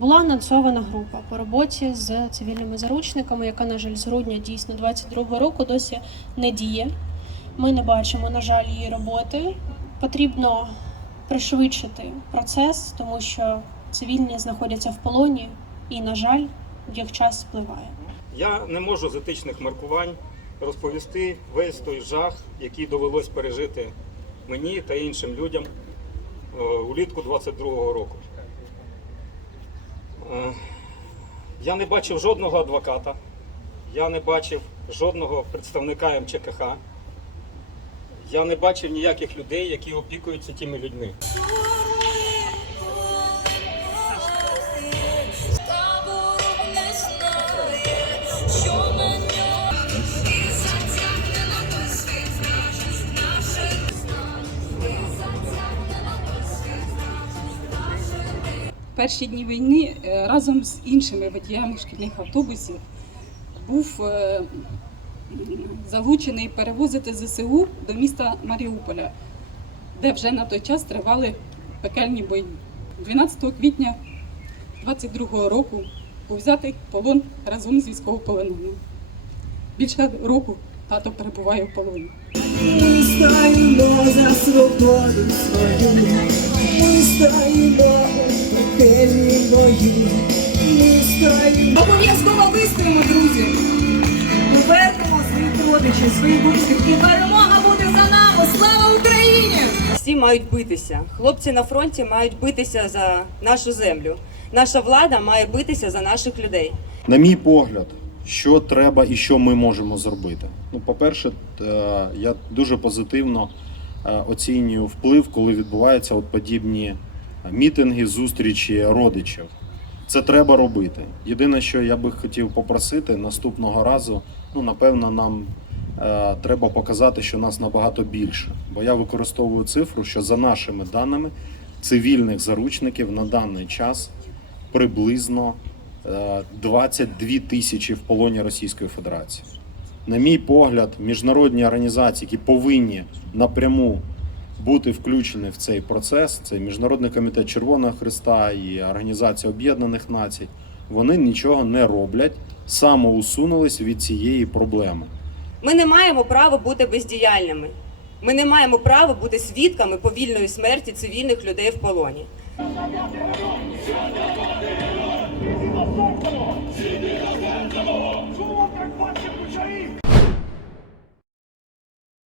Була анонсована група по роботі з цивільними заручниками, яка, на жаль, з грудня дійсно 22 року досі не діє. Ми не бачимо, на жаль, її роботи. Потрібно пришвидшити процес, тому що цивільні знаходяться в полоні, і, на жаль, їх час спливає. Я не можу з етичних маркувань розповісти весь той жах, який довелось пережити мені та іншим людям е, улітку 22-го року. Е, Я не бачив жодного адвоката, я не бачив жодного представника МЧКХ, я не бачив ніяких людей, які опікуються тими людьми. Перші дні війни е, разом з іншими водіями шкільних автобусів був е, залучений перевозити ЗСУ до міста Маріуполя, де вже на той час тривали пекельні бої. 12 квітня 22-го року був взятий полон разом з військовополоненим. Більше року тато перебуває в полоні. Ми стоїмо за свободу свою, ми стоїмо Обов'язково вистоїмо, друзі. Повернемо своїх родичів, своїх близьких. І перемога буде за нами. Слава Україні! Всі мають битися. Хлопці на фронті мають битися за нашу землю. Наша влада має битися за наших людей. На мій погляд, що треба і що ми можемо зробити. Ну, по-перше, е, я дуже позитивно е, оцінюю вплив, коли відбуваються от подібні мітинги, зустрічі родичів. Це треба робити. Єдине, що я би хотів попросити наступного разу, ну напевно, нам е, треба показати, що нас набагато більше. Бо я використовую цифру, що за нашими даними цивільних заручників на даний час приблизно е, 22 тисячі в полоні Російської Федерації. На мій погляд, міжнародні організації, які повинні напряму бути включені в цей процес, це Міжнародний комітет Червоного Христа і Організація Об'єднаних Націй, вони нічого не роблять, самоусунулись від цієї проблеми. Ми не маємо права бути бездіяльними. Ми не маємо права бути свідками повільної смерті цивільних людей в полоні.